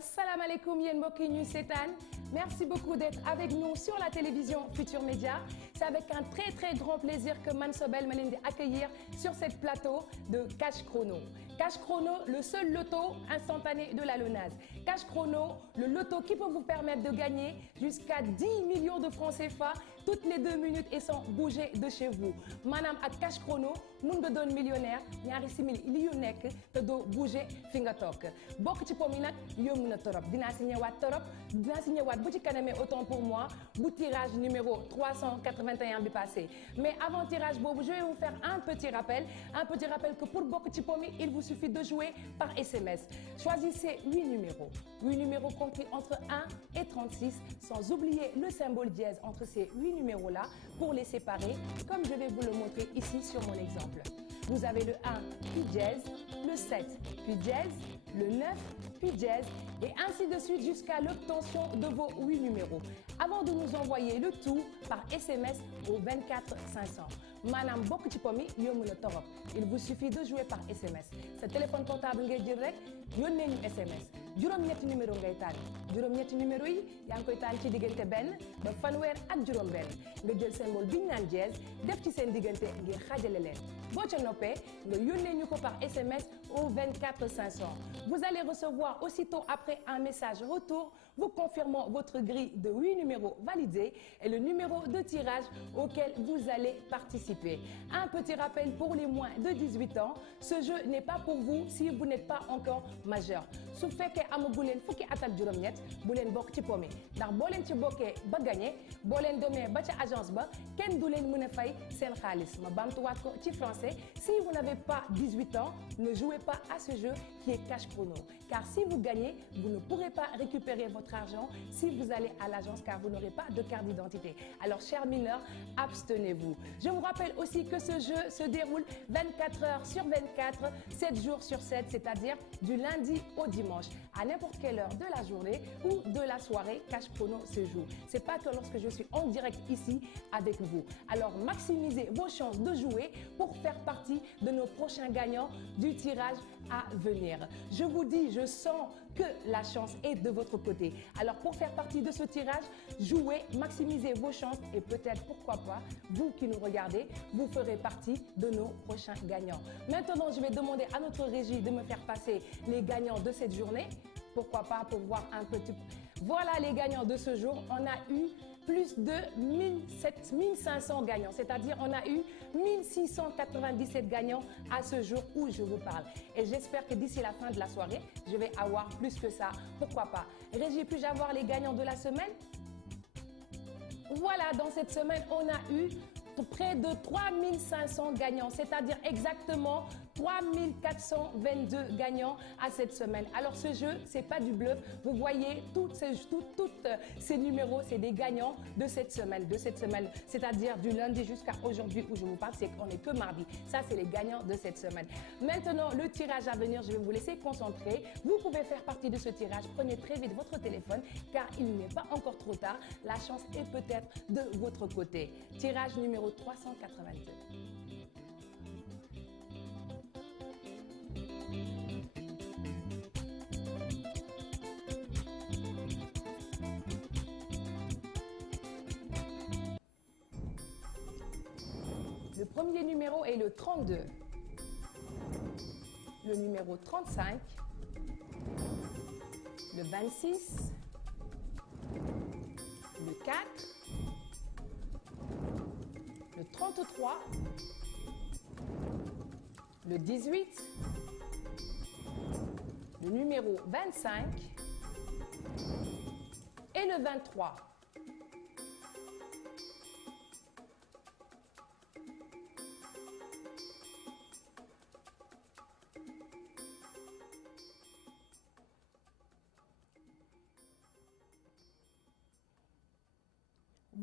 Assalamu alaikum yéen mbokk yi ñuy seetaan merci beaucoup d'être avec nous sur la télévision Futur Média. C'est avec un très grand plaisir que Man Sobel ma leen di accueillir sur cette plateau de Cash Chrono. Cash Chrono, le seul loto instantané de la LONASE. Cash Chrono, le loto qui peut vous permettre de gagner jusqu'à 10 millions de francs CFA toutes les 2 minutes et sans bouger de chez vous. Maanaam ak Cash Chrono mun nga doon millionnaire ñaari simili li yu nekk te doo bouger fi nga toog bokk ci pom yi nag yomb na torop dinaa si ñëwaat bu ci kanamee autant pour moi bu tirage numéro 381 bi passé mais avant tirage boobu je vais vous faire un petit rappel que pour bokk ci pom yi il vous suffit de jouer par SMS. Choisissez 8 numéros compris entre 1 et 36 sans oublier le symbole dièse entre ces 8 numéros là pour les séparer comme je vais vous le montrer ici sur mon exemple. Vous avez le 1 puis dièse, le 7 puis dièse, le 9 puis dièse et ainsi de suite jusqu'à l'obtention de vos 8 numéros. Avant de nous envoyer le tout par SMS au 24 500. Maanaam bokk ci pom yi yomb na torop. Il vous suffit de jouer par SMS. Sa téléphone portable ngay jël rek yónnee ñu SMS. juróom-ñetti numéro ngay tànn juróom-ñetti numéro yi yaa ngi koy tànn ci diggante benn ba fanweer ak juróom-benn nga jël symbole bi ñu naan dièse def ci seen diggante ngir xaajale leen boo ca noppee nga yónnee ñu ko par SMS au 24 500. Vous allez recevoir aussitôt après un message retour vous confirmant votre grille de 8 numéros validés et le numéro de tirage auquel vous allez participer. Un petit rappel pour les moins de 18 ans, ce jeu n'est pas pour vous si vous n'êtes pas encore majeur. Su fekkee amagu leen fukki at ak juróom-ñett bu leen bokk ci pom yi ndax boo leen ci bokkee ba gagné boo leen demee ba ca agence ba kenn du leen mën a fay seen xaalis ma bamtuwaat ko ci français si vous n'avez pas 18 ans ne jouez pas à ce jeu qui est Cash Chrono car si vous gagnez vous ne pourrez pas récupérer votre argent si vous allez à l'agence car vous n'aurez pas de carte d'identité. Alors chers mineurs, abstenez-vous. Je vous rappelle aussi que ce jeu se déroule 24 heures sur 24, 7 jours sur 7, c'est-à-dire du lundi au dimanche. À n'importe quelle heure de la journée ou de la soirée, Cash Chrono se joue. C'est pas que lorsque je suis en direct ici avec vous. Alors maximisez vos chances de jouer pour faire partie de nos prochains gagnants du tirage à venir. Je vous dis, je sens que la chance est de votre côté. Alors pour faire partie de ce tirage, jouez, maximisez vos chances et peut-être, pourquoi pas, vous qui nous regardez, vous ferez partie de nos prochains gagnants. Maintenant, je vais demander à notre régie de me faire passer les gagnants de cette journée. Pourquoi pas pour voir un petit... Voilà les gagnants de ce jour. On a eu plus de 1500 gagnants, c'est-à-dire on a eu 1697 gagnants à ce jour où je vous parle. Et j'espère que d'ici la fin de la soirée, je vais avoir plus que ça. Pourquoi pas? Régie, puis-je avoir les gagnants de la semaine? Voilà, dans cette semaine, on a eu près de 3500 gagnants, c'est-à-dire exactement 3422 gagnants à cette semaine. Alors ce jeu, c'est pas du bluff. Vous voyez, toutes ces numéros, c'est des gagnants de cette semaine, c'est-à-dire du lundi jusqu'à aujourd'hui où je vous parle, c'est qu'on est que mardi. Ça, c'est les gagnants de cette semaine. Maintenant, le tirage à venir, je vais vous laisser concentrer. Vous pouvez faire partie de ce tirage. Prenez très vite votre téléphone car il n'est pas encore trop tard. La chance est peut-être de votre côté. Tirage numéro 382. Le premier numéro est le 32, le numéro 35, le 26, le 4, le 33, le 18, le numéro 25 et le 23.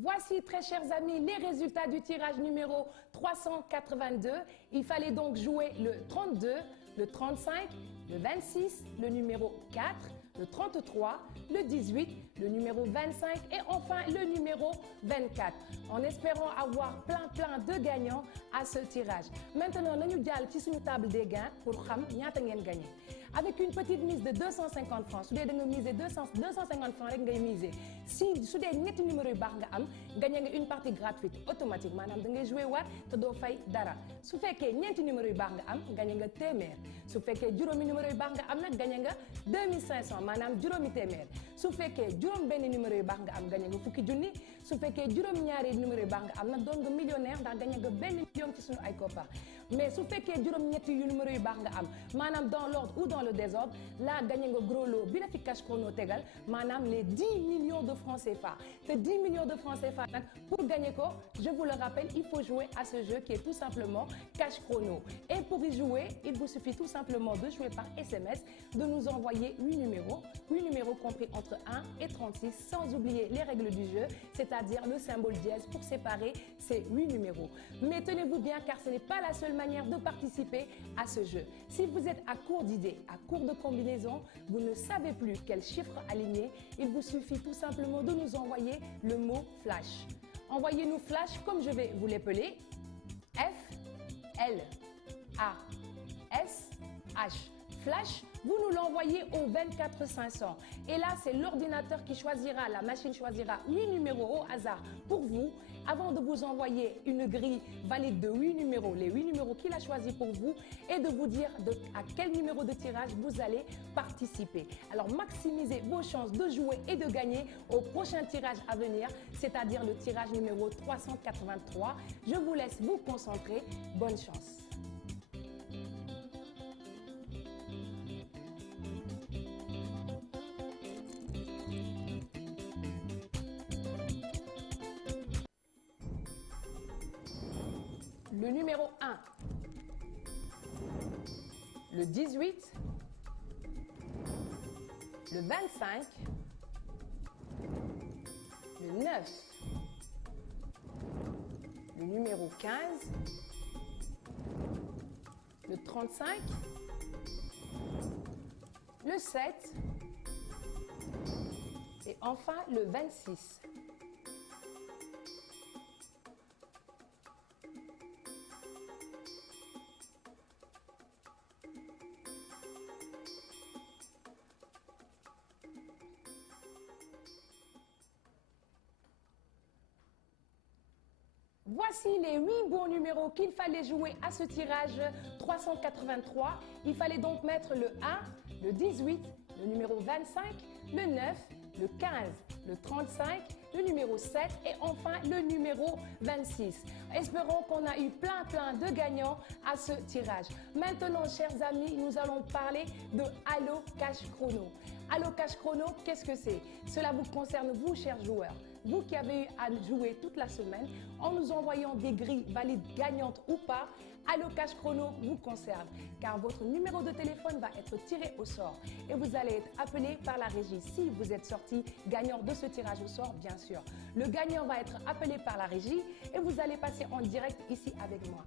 Voici, très chers amis, les résultats du tirage numéro 382. Il fallait donc jouer le 32, le 35, le 26, le numéro 4, le 33, le 18, le numéro 25 et enfin le numéro 24. En espérant avoir plein de gagnants à ce tirage. Maintenant, nous allons sur la table des gains pour savoir combien vous avez gagné. avec une petite mise de 250 francs su dee da nga miser 250 francs rek ngay miser si su dee ñetti numéro yu baax nga am gagné nga une partie gratuite automatique maanaam da ngay jouer waat te doo fay dara su fekkee ñeenti numéro yu baax nga am gagné nga téeméer su fekkee juróomi numéro yu baax nga am nag gagné nga 2500 maanaam juróomi téeméer su fekkee juróom benn numéro yu baax nga am gagné nga fukki junni su fekkee juróom ñaari numéro yu baax nga am nag doon nga millionnaire ndax gagné nga benn million ci suñu ay koppar mais su fekkee juróom ñetti yu numéro yu baax nga am maanaam dans l'ordre ou dans le désordre là gagné nga gros lot bi la fi Cash Chrono tegal maanaam les 10 millions de francs CFA te 10 millions de francs CFA nag pour gagner ko je vous le rappelle il faut jouer à ce jeu qui est tout simplement Cash Chrono et pour y jouer il vous suffit tout simplement de jouer par SMS de nous envoyer 8 numéros compris entre 1 et 36 sans oublier les règles du jeu c'est-à-dire le symbole dièse pour séparer ces 8 numéros mais tenez-vous bien car ce n'est pas la seule manière de participer à ce jeu si vous êtes à court d'idées à court de combinaisons vous ne savez plus quel chiffre aligner il vous suffit tout simplement de nous envoyer le mot flash envoyez-nous flash comme je vais vous l'épeler F L A S H flash vous nous l'envoyez au 24 500 et là c'est l'ordinateur qui choisira la machine choisira 8 numéros au hasard pour vous avant de vous envoyer une grille valide de 8 numéros les 8 numéros qu'il a choisi pour vous et de vous dire à quel numéro de tirage vous allez participer alors maximisez vos chances de jouer et de gagner au prochain tirage à venir c'est-à-dire le tirage numéro 383 je vous laisse vous concentrer bonne chance. Le numéro 1, le 18, le 25, le 9, le numéro 15, le 35, le 7 et enfin le 26. Voici les 8 bons numéros qu'il fallait jouer à ce tirage 383. Il fallait donc mettre le 1, le 18, le numéro 25, le 9, le 15, le 35, le numéro 7 et enfin le numéro 26. Espérons qu'on a eu plein de gagnants à ce tirage. Maintenant, chers amis, nous allons parler de Allo Cash Chrono. Allo Cash Chrono, qu'est-ce que c'est? Cela vous concerne, vous, chers joueurs. Vous qui avez eu à jouer toute la semaine, en nous envoyant des grilles valides gagnantes ou pas, Allo Cash Chrono vous concerne, car votre numéro de téléphone va être tiré au sort et vous allez être appelé par la régie si vous êtes sorti gagnant de ce tirage au sort, bien sûr. Le gagnant va être appelé par la régie et vous allez passer en direct ici avec moi.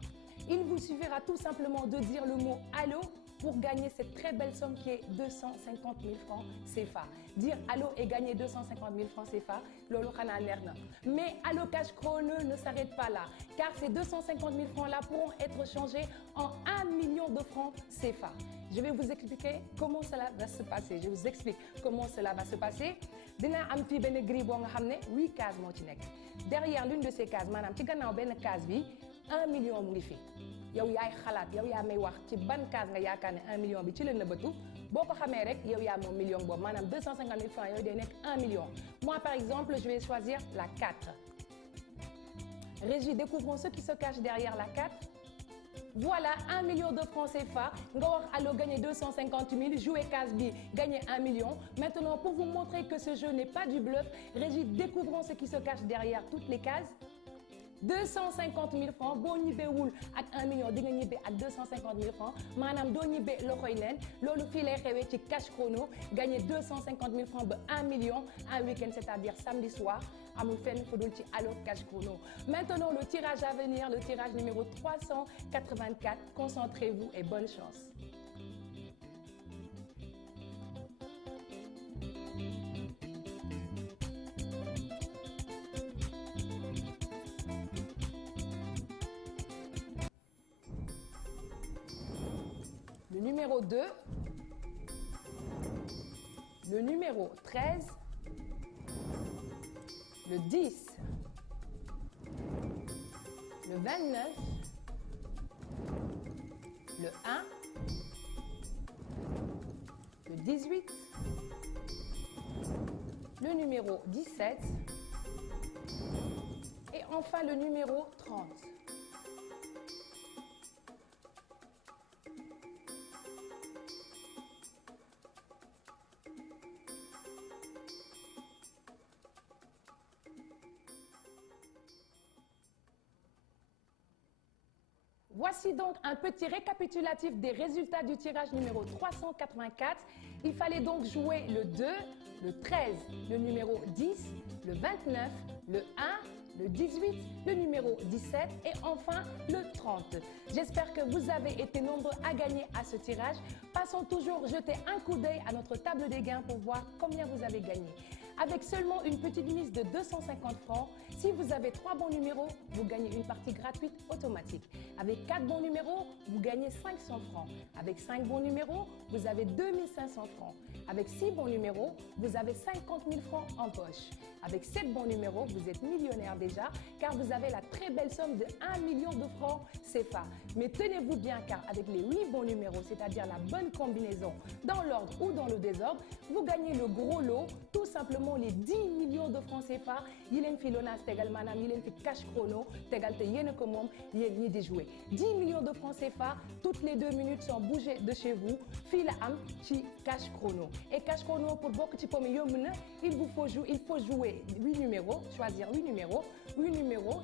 Il vous suffira tout simplement de dire le mot « Allo » pour gagner cette très belle somme qui est 250 000 francs CFA. Dire allô et gagner 250 000 francs CFA, lolo xana leer na. Mais Allo Cash Chrono ne s'arrête pas là, car ces 250 000 francs là pourront être changés en 1 million de francs CFA. Je vais vous expliquer comment cela va se passer. Je vous explique comment cela va se passer. Dina am fi ben grille bo nga xamné 8 cases mo ci nek. Derrière l'une de ces cases, manam ci gannaaw ben case bi 1 million mu ngi fi. yow yaay xalaat yow yaa may wax ci ban case nga yaakaar ne 1 million bi ci la nëbbatu boo ko xamee rek yow yaa moom million boobu maanaam 250 000 francs yooyu day nekk 1 million. Moi par exemple je vais choisir la 4. Régie, découvrons ce qui se cache derrière la 4. Voilà 1 million de francs CFA. Nga wax allo gagner 250 000, jouer case B, gagner 1 million. Maintenant pour vous montrer que ce jeu n'est pas du bluff, Régie, découvrons ce qui se cache derrière toutes les cases. 250 000 francs boo ñibbeewul ak 1 million di nga ñibbe ak 250 000 francs maanaam doo ñibbe loxoy neen loolu fii lay xewee ci Cash Chrono gagner 250 000 francs ba 1 million un week-end c'est-à-dire samedi soir amul fenn fu dul ci Allo Cash Chrono. Maintenant le tirage à venir, le tirage numéro 384. Concentrez-vous et bonne chance. Le numéro 2, le numéro 13, le 10, le 29, le 1, le 18, le numéro 17 et enfin le numéro 30. Voici donc un petit récapitulatif des résultats du tirage numéro 384. Il fallait donc jouer le 2, le 13, le numéro 10, le 29, le 1, le 18, le numéro 17 et enfin le 30. J'espère que vous avez été nombreux à gagner à ce tirage. Passons toujours jeter un coup d'œil à notre table des gains pour voir combien vous avez gagné. Avec seulement une petite mise de 250 francs, si vous avez 3 bons numéros, vous gagnez une partie gratuite automatique. Avec 4 bons numéros, vous gagnez 500 francs. Avec 5 bons numéros, vous avez 2500 francs. Avec 6 bons numéros, vous avez 50 000 francs en poche. Avec 7 bons numéros, vous êtes millionnaire déjà, car vous avez la très belle somme de 1 million de francs CFA. Mais tenez-vous bien, car avec les 8 bons numéros, c'est-à-dire la bonne combinaison dans l'ordre ou dans le désordre, vous gagnez le gros lot, tout simplement les 10 millions de francs CFA. Yilen fi Lonas tegal manam yilen fi cash chrono tegal te yene ko mom yen ñi di jouer. 10 millions de francs CFA toutes les 2 minutes sont bougées de chez vous. Fi la am ci cash chrono. Et cash chrono pour bokk ci pomme yomb na, il faut jouer 8 numéros, choisir 8 numéros,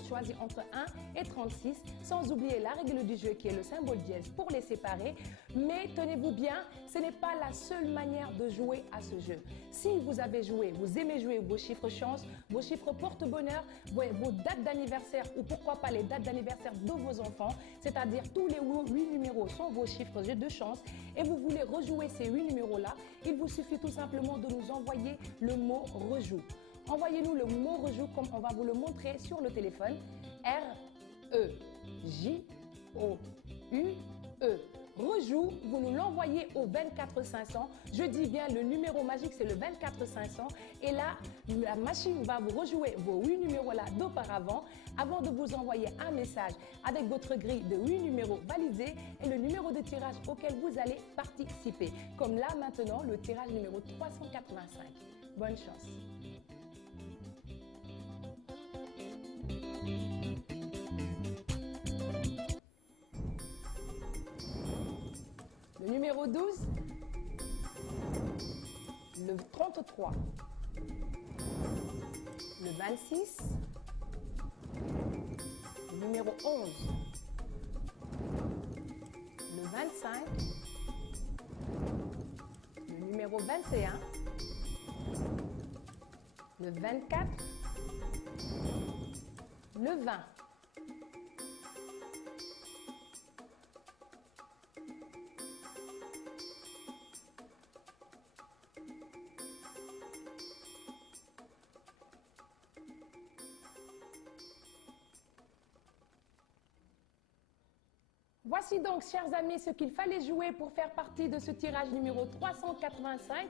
choisir entre 1 et 36, sans oublier la règle du jeu qui est le symbole dièse pour les séparer. Mais tenez-vous bien, ce n'est pas la seule manière de jouer à ce jeu. Si vous avez joué, vous aimez jouer vos chiffres chance, vos chiffres porte-bonheur, vos dates d'anniversaire ou pourquoi pas les dates d'anniversaire de vos enfants, c'est-à-dire tous les 8 numéros sont vos chiffres de chance et vous voulez rejouer ces 8 numéros-là, il vous suffit tout simplement de nous envoyer le mot « rejoue ». Envoyez-nous le mot « rejoue » comme on va vous le montrer sur le téléphone. R-E-J-O-U-E. Rejoue, vous nous l'envoyez au 24 500. Je dis bien, le numéro magique, c'est le 24 500. Et là, la machine va vous rejouer vos 8 numéros-là d'auparavant avant de vous envoyer un message avec votre grille de 8 numéros validés et le numéro de tirage auquel vous allez participer. Comme là, maintenant, le tirage numéro 385. Bonne chance. Le numéro 12, le 33, le 26, le numéro 11, le 25, le numéro 21, le 24, le 20. Voici donc, chers amis, ce qu'il fallait jouer pour faire partie de ce tirage numéro 385,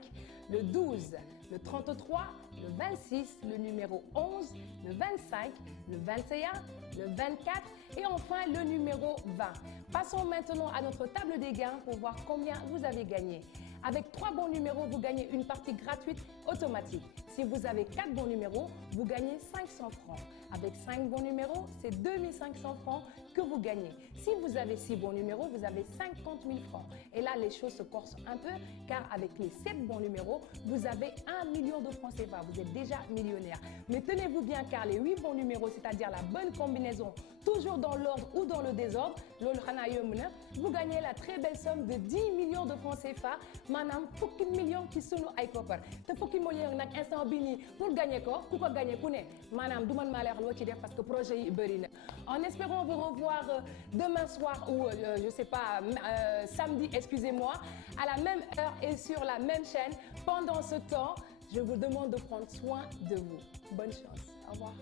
le 12, le 33, le 26, le numéro 11, le 25, le 21, le 24 et enfin le numéro 20. Passons maintenant à notre table des gains pour voir combien vous avez gagné. Avec 3 bons numéros, vous gagnez une partie gratuite automatique. Si vous avez 4 bons numéros, vous gagnez 500 francs. Avec 5 bons numéros, c'est 2500 francs que vous gagnez. Si vous avez 6 bons numéros, vous avez 50 000 francs. Et là, les choses se corsent un peu, car avec les 7 bons numéros, vous avez 1 million de francs CFA. Vous êtes déjà millionnaire. Mais tenez-vous bien, car les 8 bons numéros, c'est-à-dire la bonne combinaison, toujours dans l'ordre ou dans le désordre, vous gagnez la très belle somme de 10 millions de francs CFA, manam fukki millions qui sont ay koppar. Te fukki millions nak instant bi ni pour gagner ko, ku ko gagner ku ne, manam du man ma lay wax lo ci def parce que projet yi beuri na. En espérant vous revoir demain soir ou je sais pas samedi, excusez-moi, à la même heure et sur la même chaîne. Pendant ce temps, je vous demande de prendre soin de vous. Bonne chance. Au revoir.